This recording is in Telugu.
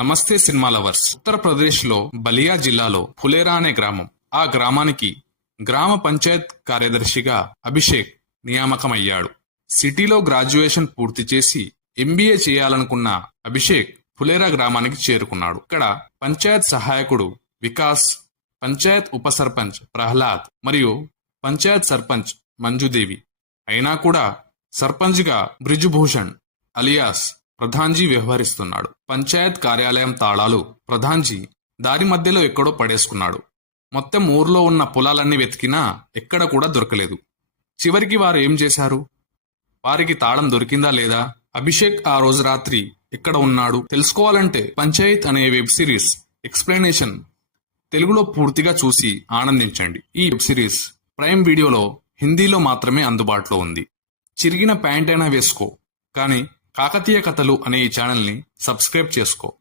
నమస్తే సినిమా లవర్స్. ఉత్తరప్రదేశ్ లో బలియా జిల్లాలో ఫులేరా అనే గ్రామం. ఆ గ్రామానికి గ్రామ పంచాయత్ కార్యదర్శిగా అభిషేక్ నియామకమయ్యాడు. సిటీలో గ్రాడ్యుయేషన్ పూర్తి చేసి ఎంబీఏ చేయాలనుకున్న అభిషేక్ ఫులేరా గ్రామానికి చేరుకున్నాడు. ఇక్కడ పంచాయత్ సహాయకుడు వికాస్, పంచాయత్ ఉప సర్పంచ్ ప్రహ్లాద్ మరియు పంచాయత్ సర్పంచ్ మంజుదేవి. అయినా కూడా సర్పంచ్ గా బ్రిజ్భూషణ్ అలియాస్ ప్రధాన్జీ వ్యవహరిస్తున్నాడు. పంచాయత్ కార్యాలయం తాళాలు ప్రధాన్జీ దారి మధ్యలో ఎక్కడో పడేసుకున్నాడు. మొత్తం ఊర్లో ఉన్న పొలాలన్నీ వెతికినా ఎక్కడ కూడా దొరకలేదు. చివరికి వారు ఏం చేశారు? వారికి తాళం దొరికిందా లేదా? అభిషేక్ ఆ రోజు రాత్రి ఎక్కడ ఉన్నాడు తెలుసుకోవాలంటే పంచాయత్ అనే వెబ్ సిరీస్ ఎక్స్ప్లెనేషన్ తెలుగులో పూర్తిగా చూసి ఆనందించండి. ఈ వెబ్ సిరీస్ ప్రైమ్ వీడియోలో హిందీలో మాత్రమే అందుబాటులో ఉంది. చిరిగిన ప్యాంట్ అయినా వేసుకో, కానీ కాకతీయ కథలు అనే ఈ ఛానల్ని సబ్స్క్రైబ్ చేసుకో.